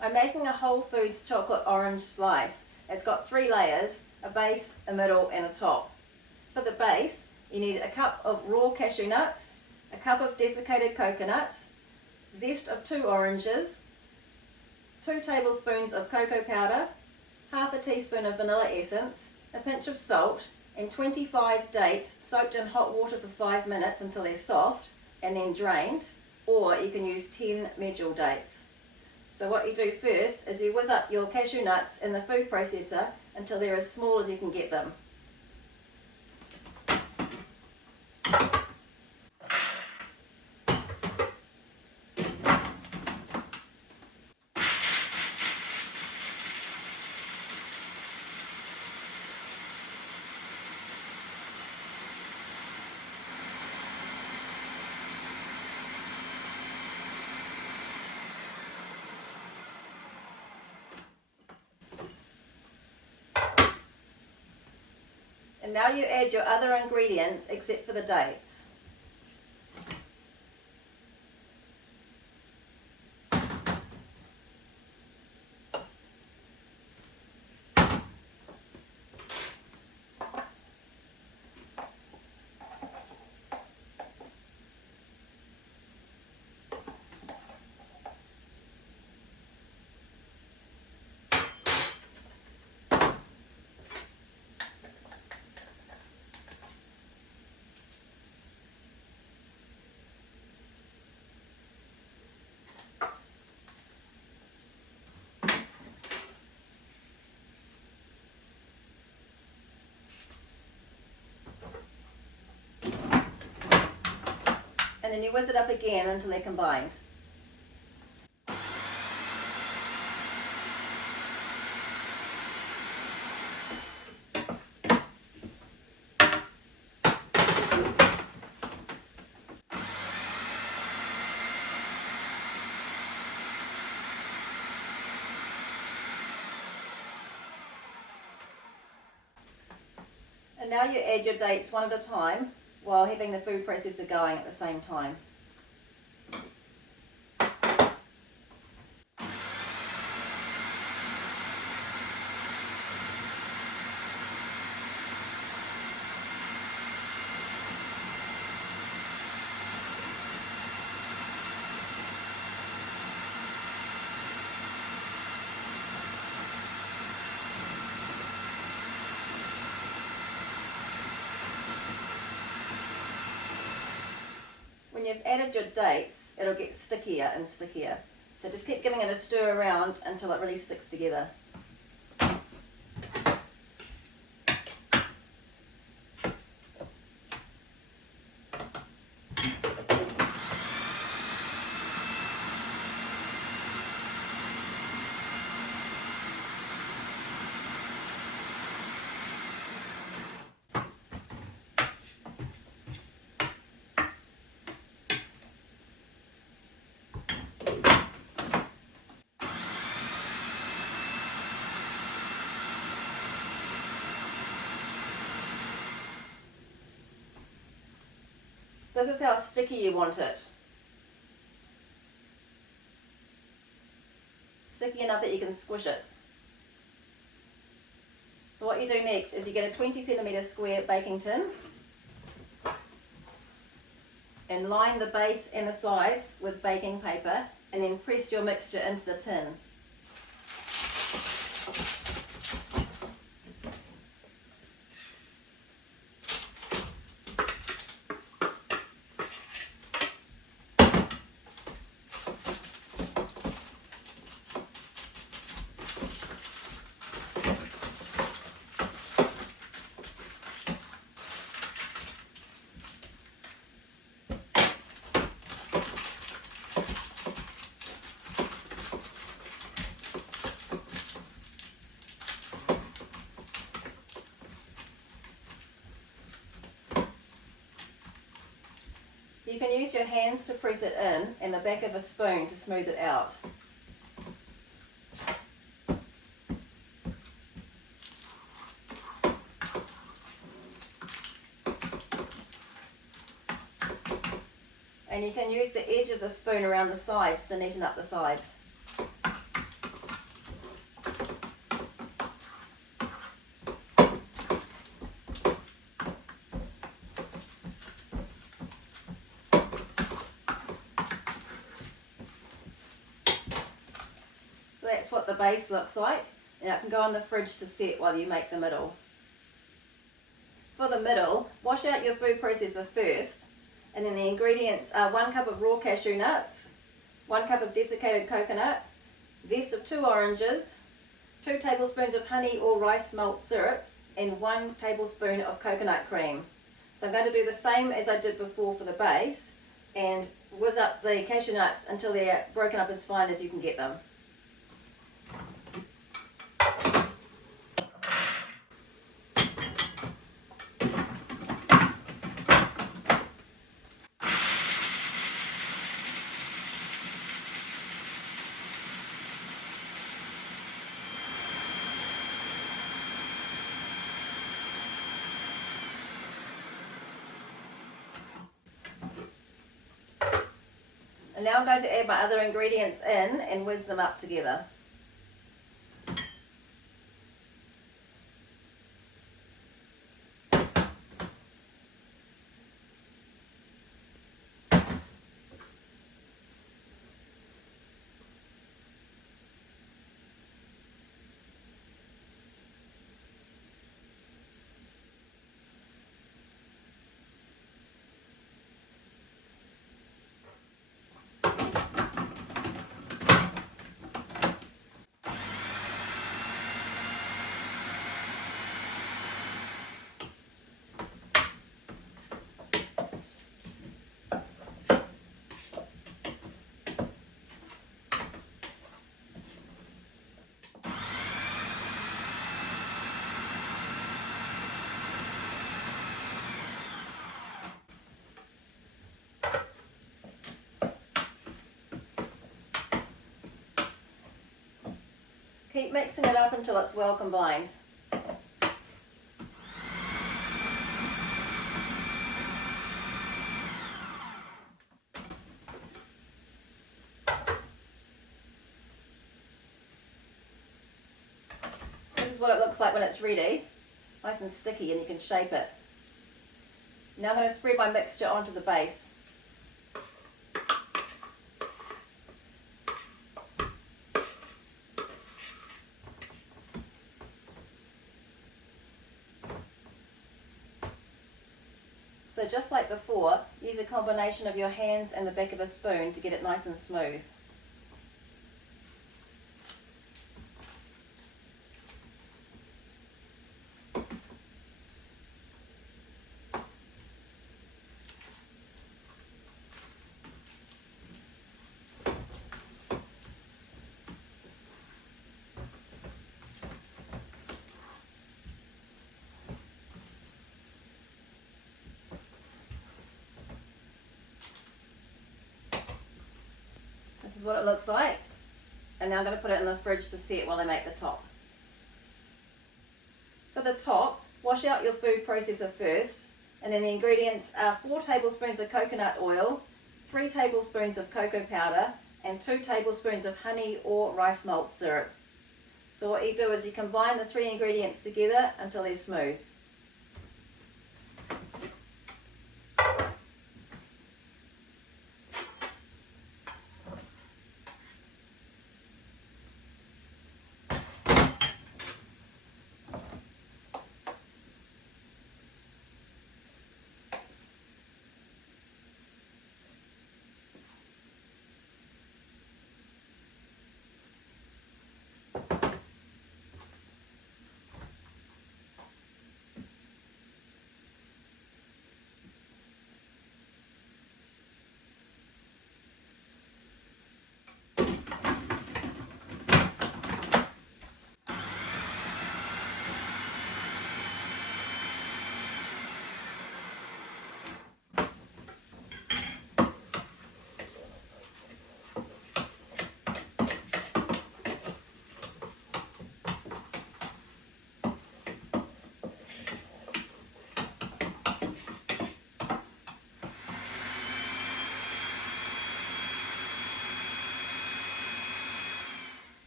I'm making a Whole Foods chocolate orange slice. It's got 3 layers, a base, a middle and a top. For the base, you need a cup of raw cashew nuts, a cup of desiccated coconut, zest of 2 oranges, 2 tablespoons of cocoa powder, half a teaspoon of vanilla essence, a pinch of salt, and 25 dates soaked in hot water for 5 minutes until they're soft and then drained, or you can use 10 medjool dates. So what you do first is you whiz up your cashew nuts in the food processor until they're as small as you can get them. And now you add your other ingredients except for the dates. And then you whiz it up again until they're combined. And now you add your dates one at a time while having the food processor going at the same time. When you've added your dates, it'll get stickier and stickier. So just keep giving it a stir around until it really sticks together. This is how sticky you want it. Sticky enough that you can squish it. So what you do next is you get a 20cm square baking tin and line the base and the sides with baking paper and then press your mixture into the tin. You can use your hands to press it in and the back of a spoon to smooth it out. And you can use the edge of the spoon around the sides to neaten up the sides. that's what the base looks like. Now it can go in the fridge to set while you make the middle. For the middle, wash out your food processor first, and then the ingredients are 1 cup of raw cashew nuts, 1 cup of desiccated coconut, zest of 2 oranges, 2 tablespoons of honey or rice malt syrup, and 1 tablespoon of coconut cream. So I'm going to do the same as I did before for the base and whiz up the cashew nuts until they're broken up as fine as you can get them. And now I'm going to add my other ingredients in and whiz them up together. Keep mixing it up until it's well combined. This is what it looks like when it's ready. Nice and sticky, and you can shape it. Now I'm going to spread my mixture onto the base. So just like before, use a combination of your hands and the back of a spoon to get it nice and smooth. This is what it looks like, and now I'm going to put it in the fridge to set while I make the top. For the top, wash out your food processor first, and then the ingredients are 4 tablespoons of coconut oil, 3 tablespoons of cocoa powder, and 2 tablespoons of honey or rice malt syrup. So what you do is you combine the 3 ingredients together until they're smooth.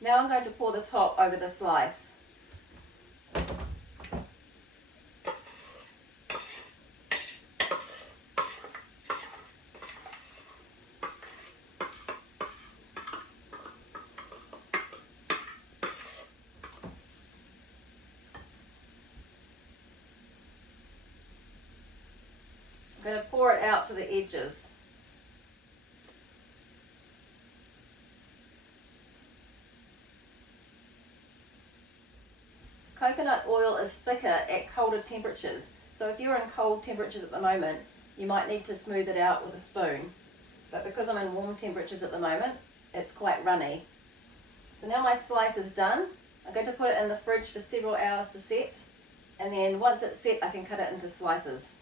Now I'm going to pour the top over the slice. I'm going to pour it out to the edges. Coconut oil is thicker at colder temperatures, so if you're in cold temperatures at the moment, you might need to smooth it out with a spoon. But because I'm in warm temperatures at the moment, it's quite runny. So now my slice is done. I'm going to put it in the fridge for several hours to set, and then once it's set, I can cut it into slices.